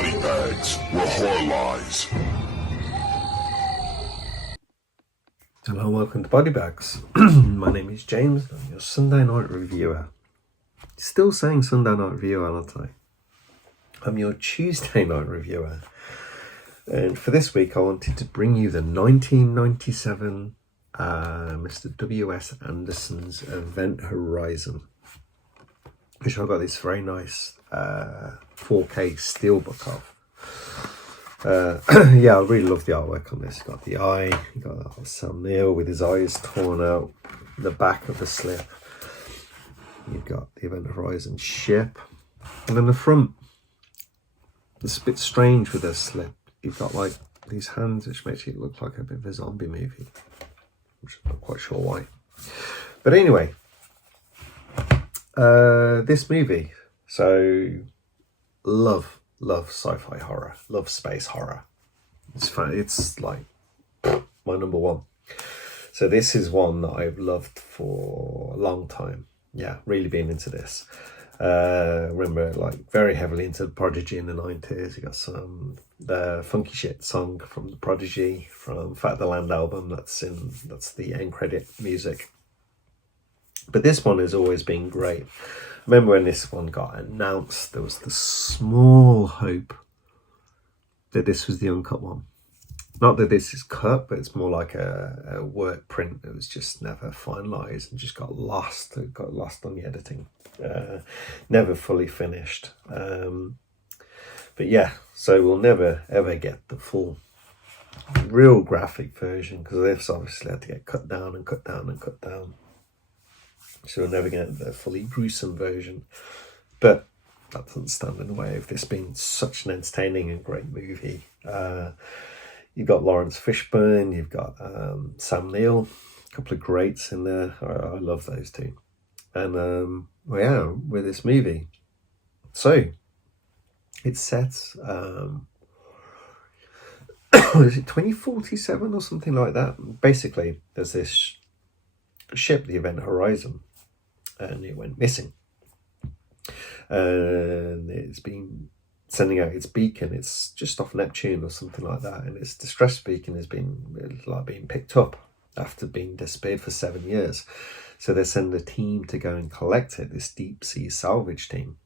body bags were horror lies. Hello and welcome to Body Bags. My name is James, I'm your Sunday night reviewer. Still saying Sunday night reviewer, aren't I? I'm your Tuesday night reviewer. And for this week, I wanted to bring you the 1997 Mr. W.S. Anderson's Event Horizon, which I got this very nice 4K steelbook of. Yeah, I really love the artwork on this. You got the eye, you got Sam Neill with his eyes torn out, the back of the slip. You've got the Event Horizon ship, and then the front. It's a bit strange with the slip. You've got like these hands, which makes it look like a bit of a zombie movie, which I'm not quite sure why. But anyway, this movie. So, love sci-fi horror, love space horror. It's fun. It's like my number one. So this is one that I've loved for a long time. Yeah, really been into this. Remember, like, very heavily into the Prodigy in the 90s. You got some the Funky Shit song from the Prodigy from Fat the Land album. That's the end credit music. But this one has always been great. Remember when this one got announced, there was the small hope that this was the uncut one. Not that this is cut, but it's more like a work print that was just never finalised and just got lost. It got lost on the editing. Never fully finished. But yeah, so we'll never ever get the full real graphic version, because this obviously had to get cut down and cut down and cut down. So we'll never get the fully gruesome version. But that doesn't stand in the way of this being such an entertaining and great movie. You've got Lawrence Fishburne, you've got Sam Neill, a couple of greats in there. I love those two. And well, yeah, with this movie. So, it's set, is it 2047 or something like that? Basically, there's this ship, the Event Horizon, and it went missing. And it's been sending out its beacon. It's just off Neptune or something like that, and its distress beacon has been being picked up after being disappeared for 7 years. So they send a team to go and collect it, this deep sea salvage team,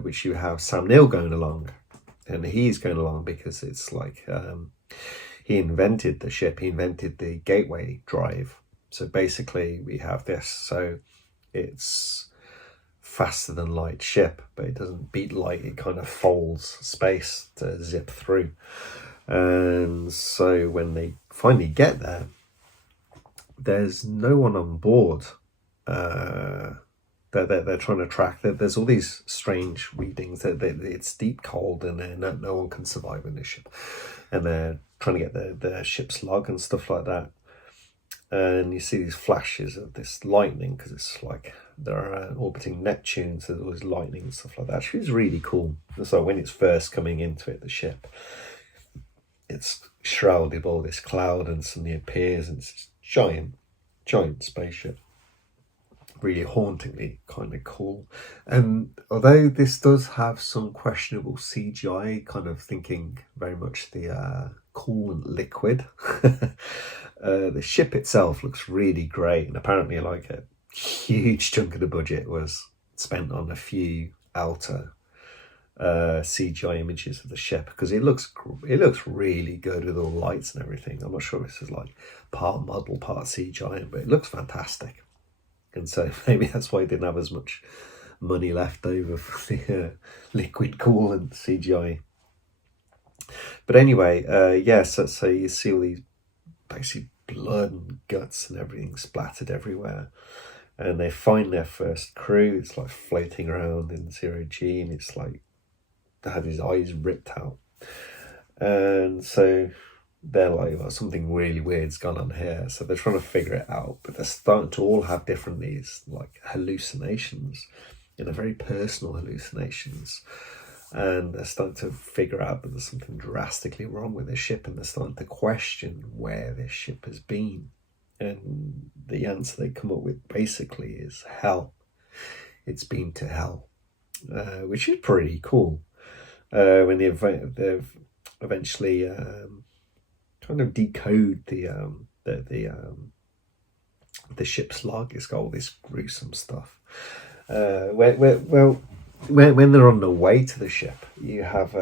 which you have Sam Neill going along. And he's going along because it's like he invented the ship, he invented the gateway drive. So basically we have this, so it's faster than light ship, but it doesn't beat light, it kind of folds space to zip through. And so when they finally get there, there's no one on board. They're trying to track. There's all these strange readings that it's deep cold and no one can survive in this ship, and they're trying to get their ship's log and stuff like that. And you see these flashes of this lightning, because it's like they're orbiting Neptune, so there's always lightning and stuff like that. Actually, it's really cool. So when it's first coming into it, the ship, it's shrouded by all this cloud, and suddenly appears, and it's this giant spaceship. Really hauntingly kind of cool. And although this does have some questionable CGI, kind of thinking very much the coolant liquid, the ship itself looks really great. And apparently like a huge chunk of the budget was spent on a few outer CGI images of the ship, because it looks really good with all the lights and everything. I'm not sure if this is like part model, part CGI, but it looks fantastic. And so maybe that's why I didn't have as much money left over for the liquid coolant CGI. But anyway, yes, so you see all these basically blood and guts and everything splattered everywhere. And they find their first crew. It's like floating around in zero G, and it's like they had his eyes ripped out. And so they're like, well, something really weird's gone on here. So they're trying to figure it out, but they're starting to all have different these like hallucinations, you know, very personal hallucinations. And they're starting to figure out that there's something drastically wrong with the ship, and they're starting to question where this ship has been. And the answer they come up with basically is hell. It's been to hell, which is pretty cool. when they've eventually kind of decode the ship's log. It's got all this gruesome stuff. When they're on the way to the ship, you have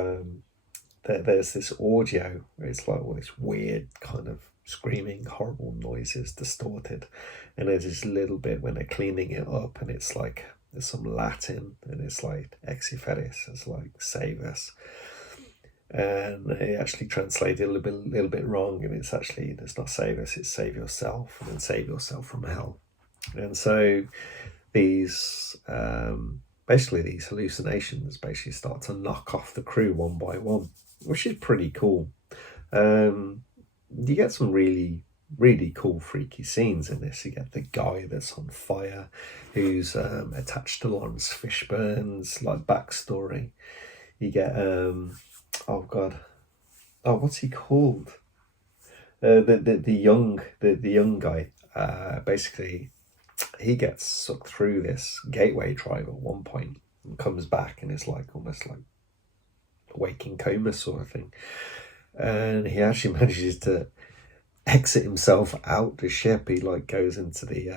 there's this audio where it's like all this weird kind of screaming, horrible noises, distorted, and there's this little bit when they're cleaning it up, and it's like there's some Latin, and it's like "Exifetis," it's like "save us," and they actually translate it a little bit wrong, and it's not "save us," it's "save yourself," and then "save yourself from hell." And so these basically these hallucinations basically start to knock off the crew one by one, which is pretty cool. You get some really, really cool, freaky scenes in this. You get the guy that's on fire, who's attached to Lawrence Fishburne's like backstory. You get what's he called? The young guy. Basically, he gets sucked through this gateway drive at one point and comes back and is like almost like a waking coma sort of thing. And he actually manages to exit himself out the ship. He like goes into the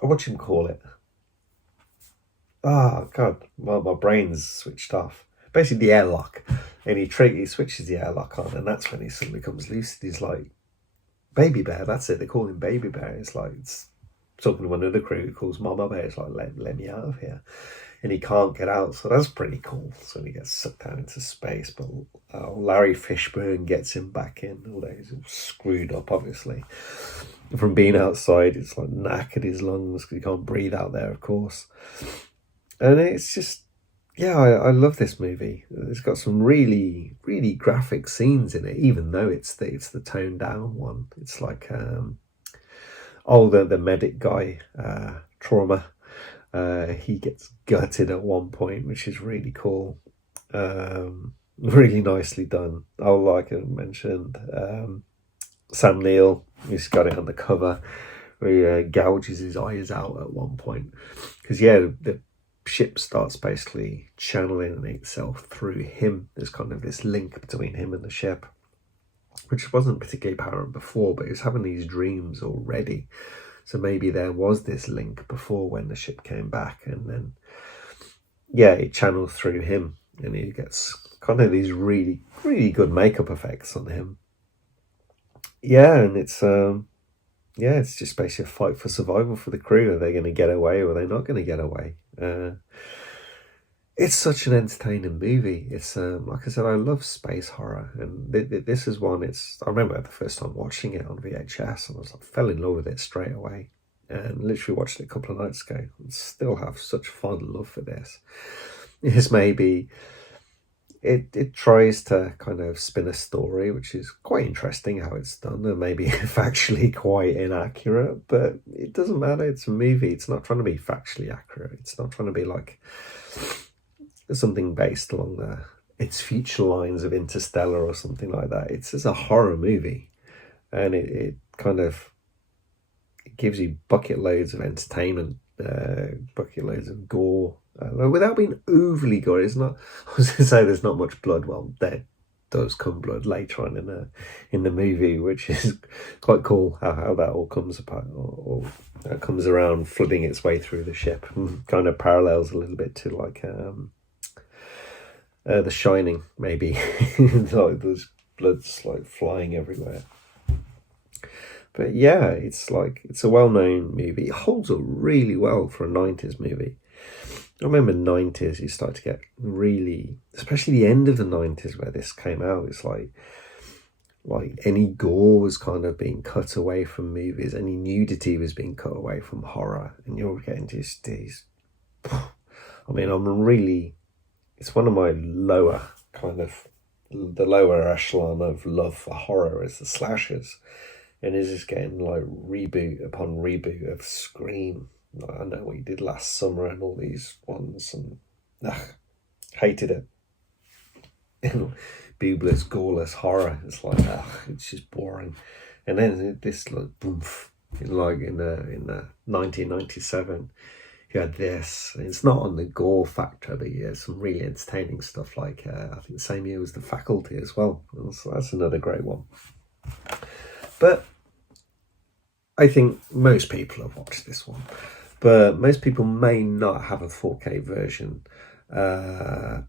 what you call it? Oh god, my brain's switched off. Basically the airlock, and he switches the airlock on, and that's when he suddenly comes loose. He's like, Baby Bear, that's it. They call him Baby Bear. It's like talking to one of the crew who calls Mama Bear. It's like let me out of here, and he can't get out. So that's pretty cool. So he gets sucked out into space, but Larry Fishburne gets him back in. Although he's screwed up, obviously, from being outside. It's like knackered his lungs because he can't breathe out there, of course. And it's just, yeah, I love this movie. It's got some really, really graphic scenes in it, even though it's the toned down one. It's like the medic guy, Trauma. He gets gutted at one point, which is really cool. Really nicely done. Like I mentioned, Sam Neill, who's got it on the cover, where he gouges his eyes out at one point. Because, the ship starts basically channeling itself through him. There's kind of this link between him and the ship, which wasn't particularly apparent before, but he was having these dreams already. So maybe there was this link before when the ship came back, and then, it channels through him, and he gets kind of these really, really good makeup effects on him. Yeah, and it's just basically a fight for survival for the crew. Are they going to get away, or are they not going to get away? It's such an entertaining movie. It's like I said, I love space horror, and this is one. I remember the first time watching it on VHS, and I was like, fell in love with it straight away, and literally watched it a couple of nights ago, and still have such fond love for this. It's maybe it tries to kind of spin a story, which is quite interesting how it's done, and maybe factually quite inaccurate, but it doesn't matter. It's a movie. It's not trying to be factually accurate. It's not trying to be like something based along its future lines of Interstellar or something like that. It's just a horror movie, and it kind of gives you bucket loads of entertainment, bucket loads of gore, without being overly gory. It's not. I was going to say there's not much blood. Well, there does come blood later on in the movie, which is quite cool. How that all comes apart, or comes around, flooding its way through the ship, and kind of parallels a little bit to like The Shining, maybe. Like there's blood's like flying everywhere. But yeah, it's a well-known movie. It holds up really well for a 90s movie. I remember 90s, you start to get really, especially the end of the 90s where this came out, it's like any gore was kind of being cut away from movies, any nudity was being cut away from horror, and you're getting just these, it's one of my lower the lower echelon of love for horror is the slashers. And is just getting like reboot upon reboot of Scream. I Know What You Did Last Summer and all these ones, and hated it. Bubler's goreless horror. It's like it's just boring. And then this like boof, in the 1997, you had this. It's not on the gore factor, but yeah, some really entertaining stuff like I think the same year was The Faculty as well. So that's another great one. But I think most people have watched this one, but most people may not have a 4K version. I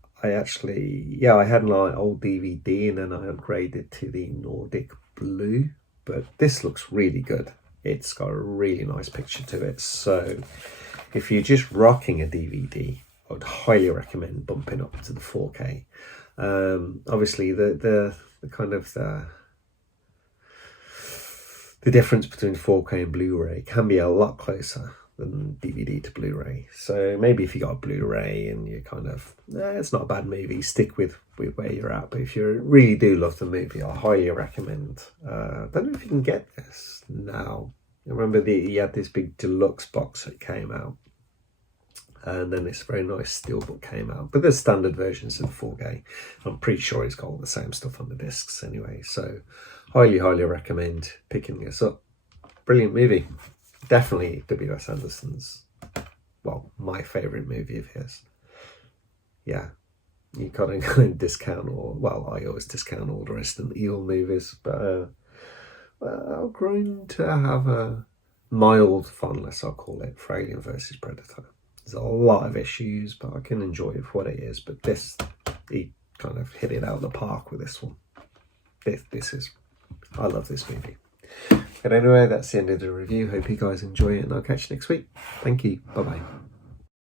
had an old DVD and then I upgraded to the Nordic Blue, but this looks really good. It's got a really nice picture to it. So if you're just rocking a DVD, I would highly recommend bumping up to the 4K. Obviously, the kind of the difference between 4K and Blu-ray can be a lot closer than DVD to Blu-ray. So maybe if you got a Blu-ray and you kind of, it's not a bad movie, stick with where you're at. But if you really do love the movie, I highly recommend. I don't know if you can get this now. I remember he had this big deluxe box that came out. And then this very nice steelbook came out. But there's standard versions of 4K. I'm pretty sure it's got all the same stuff on the discs anyway. So highly, highly recommend picking this up. Brilliant movie. Definitely W.S. Anderson's, well, my favourite movie of his. Yeah. You can't discount, I always discount all the Resident Evil movies. But I've grown to have a mild fondness, I'll call it, for Alien vs Predator. There's a lot of issues, but I can enjoy it for what it is. But he kind of hit it out of the park with this one. I love this movie. But anyway, that's the end of the review. Hope you guys enjoy it, and I'll catch you next week. Thank you. Bye-bye.